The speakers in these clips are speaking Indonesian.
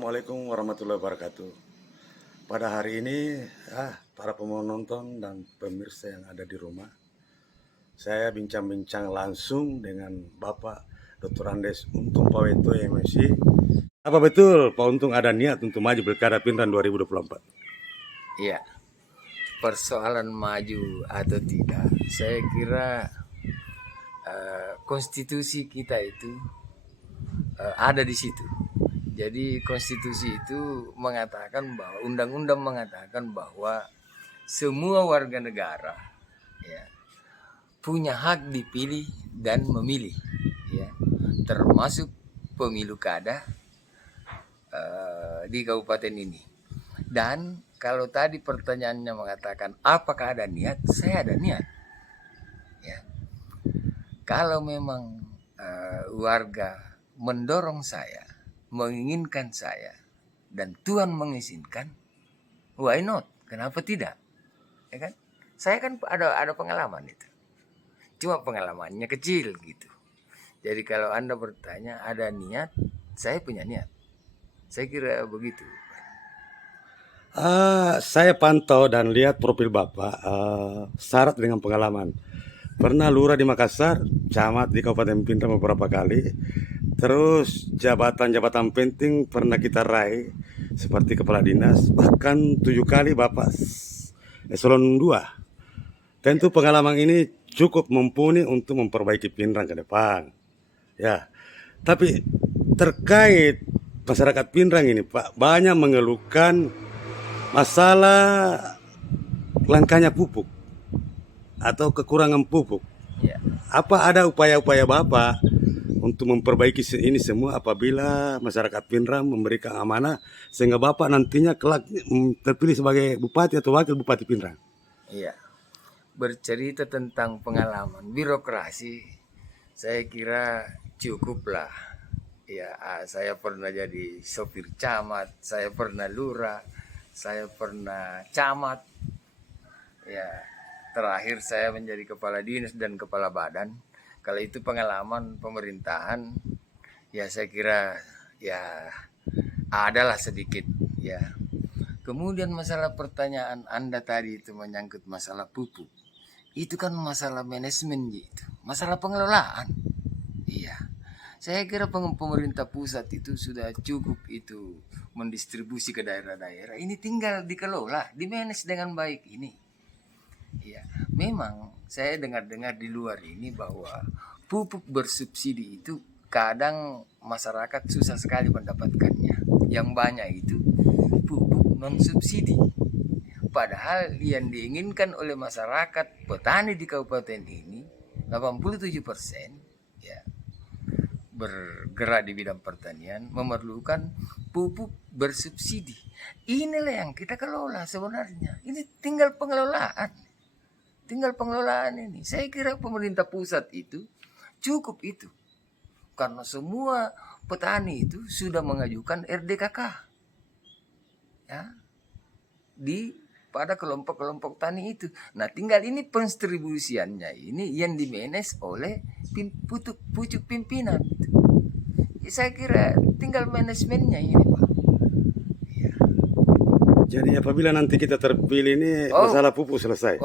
Assalamualaikum warahmatullahi wabarakatuh. Pada hari ini, para penonton dan pemirsa yang ada di rumah, saya bincang-bincang langsung dengan Bapak Dr. Andes Untung Paweto MSc. Apa betul Pak Untung ada niat untuk maju Pilkada Pindrang 2024? Iya, persoalan maju atau tidak, saya kira konstitusi kita itu ada di situ. Jadi konstitusi itu mengatakan bahwa undang-undang mengatakan bahwa semua warga negara ya, punya hak dipilih dan memilih, ya, termasuk pemilu kada di kabupaten ini. Dan kalau tadi pertanyaannya mengatakan apakah ada niat, saya ada niat. Ya. Kalau memang warga mendorong saya, menginginkan saya, dan Tuhan mengizinkan, why not? Kenapa tidak? Ya kan? Saya kan ada pengalaman itu. Cuma pengalamannya kecil gitu. Jadi kalau Anda bertanya ada niat, saya punya niat. Saya kira begitu. Saya pantau dan lihat profil Bapak, syarat dengan pengalaman. Pernah lurah di Makassar, camat di Kabupaten Pindrang beberapa kali. Terus jabatan-jabatan penting pernah kita raih, seperti kepala dinas. Bahkan 7 kali Bapak eselon 2. Tentu pengalaman ini cukup mumpuni untuk memperbaiki Pindrang ke depan. Ya, tapi terkait masyarakat Pindrang ini Pak, banyak mengeluhkan masalah langkanya pupuk atau kekurangan pupuk. Ya. Apa ada upaya-upaya Bapak untuk memperbaiki ini semua apabila masyarakat Pindrang memberikan amanah sehingga Bapak nantinya kelak terpilih sebagai bupati atau wakil bupati Pindrang? Iya. Bercerita tentang pengalaman birokrasi, saya kira cukuplah. Ya, saya pernah jadi sopir camat, saya pernah lurah, saya pernah camat. Ya, terakhir saya menjadi kepala dinas dan kepala badan. Kalau itu pengalaman pemerintahan, ya saya kira ya adalah sedikit ya. Kemudian masalah pertanyaan Anda tadi itu menyangkut masalah pupuk. Itu kan masalah manajemen gitu, masalah pengelolaan. Iya. Saya kira pemerintah pusat itu sudah cukup itu mendistribusi ke daerah-daerah. Ini tinggal dikelola, dimanage dengan baik ini. Ya, memang saya dengar-dengar di luar ini bahwa pupuk bersubsidi itu kadang masyarakat susah sekali mendapatkannya. Yang banyak itu pupuk non subsidi. Padahal yang diinginkan oleh masyarakat petani di kabupaten ini 87% ya bergerak di bidang pertanian memerlukan pupuk bersubsidi. Inilah yang kita kelola sebenarnya. Ini tinggal pengelolaan. Tinggal pengelolaan ini. Saya kira pemerintah pusat itu cukup itu. Karena semua petani itu sudah mengajukan RDKK. Ya. Pada kelompok-kelompok tani itu. Nah, tinggal ini pendistribusiannya ini yang dimanage oleh pucuk pimpinan. Saya kira tinggal manajemennya ini, Pak. Ya. Jadi apabila nanti kita terpilih ini masalah pupuk selesai?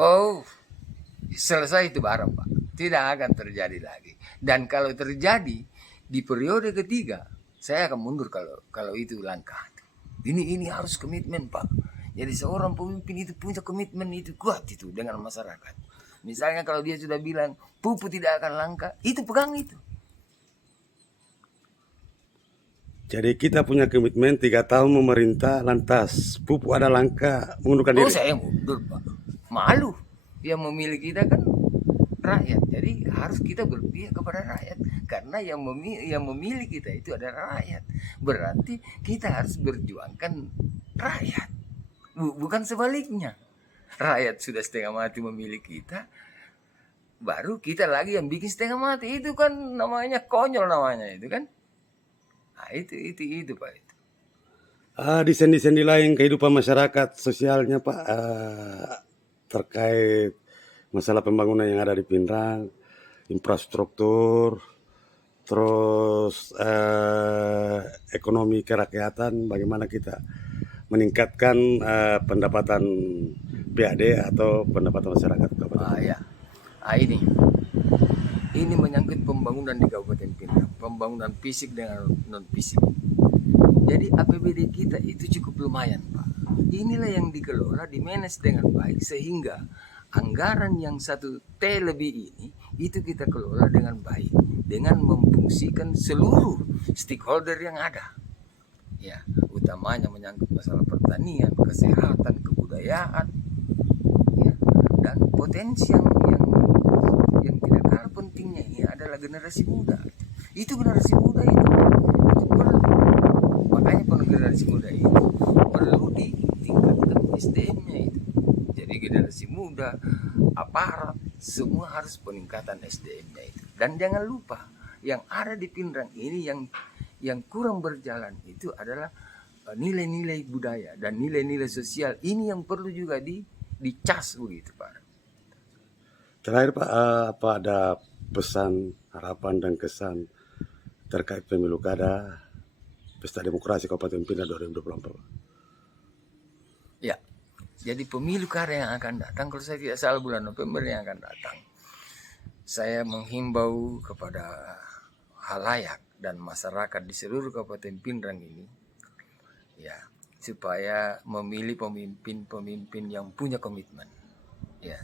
Selesai itu barang, Pak. Tidak akan terjadi lagi. Dan kalau terjadi di periode ketiga, saya akan mundur kalau itu langkah. Ini harus komitmen, Pak. Jadi seorang pemimpin itu punya komitmen itu kuat itu dengan masyarakat. Misalnya kalau dia sudah bilang pupuk tidak akan langka, itu pegang itu. Jadi kita punya komitmen 3 tahun memerintah, lantas pupuk ada langka, mengundurkan diri. Saya mundur, Pak. Malu. Yang memilih kita kan rakyat. Jadi harus kita berpihak kepada rakyat. Karena yang memilih kita itu adalah rakyat. Berarti kita harus berjuangkan rakyat. Bukan sebaliknya. Rakyat sudah setengah mati memilih kita, baru kita lagi yang bikin setengah mati. Itu kan namanya konyol namanya itu kan. Nah, itu Pak itu. Di sendi-sendi lain kehidupan masyarakat sosialnya Pak, terkait masalah pembangunan yang ada di Pindrang, infrastruktur, terus ekonomi kerakyatan, bagaimana kita meningkatkan pendapatan PAD atau pendapatan masyarakat Kabupaten. Ya, ini menyangkut pembangunan di Kabupaten Pindrang, pembangunan fisik dengan non fisik. Jadi APBD kita itu cukup lumayan, Pak. Inilah yang dikelola, dimanage dengan baik sehingga anggaran yang 1 T lebih ini itu kita kelola dengan baik dengan memfungsikan seluruh stakeholder yang ada. Ya, utamanya menyangkut masalah pertanian, kesehatan, kebudayaan, ya, dan potensi yang tidak kalah pentingnya ini adalah generasi muda. Itu generasi muda itu perlu. Makanya generasi muda itu perlu ditingkatkan SDM-nya itu. Jadi generasi muda, aparat, semua harus peningkatan SDM-nya itu. Dan jangan lupa yang ada di Pindrang ini yang kurang berjalan itu adalah nilai-nilai budaya dan nilai-nilai sosial. Ini yang perlu juga dicas begitu, Pak. Terakhir Pak, apa ada pesan, harapan dan kesan terkait pemilu kada Pesta Demokrasi Kabupaten Pindrang 2024? Ya, jadi pemilu kada yang akan datang, kalau saya tidak salah bulan November yang akan datang, saya menghimbau kepada halayak dan masyarakat di seluruh Kabupaten Pindrang ini, ya, supaya memilih pemimpin-pemimpin yang punya komitmen, ya,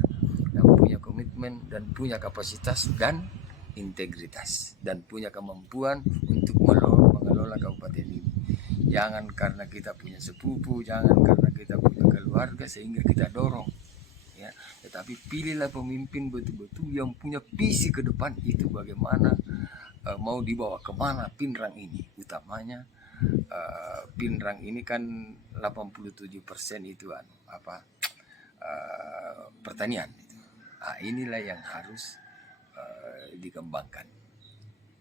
yang punya komitmen dan punya kapasitas dan integritas dan punya kemampuan untuk mengelola kabupaten ini. Jangan karena kita punya sepupu, jangan karena kita punya keluarga sehingga kita dorong, ya, tetapi pilihlah pemimpin betul-betul yang punya visi ke depan itu bagaimana mau dibawa kemana Pindrang ini. Utamanya Pindrang ini kan 87% itu pertanian itu. Inilah yang harus dikembangkan.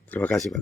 Terima kasih Pak.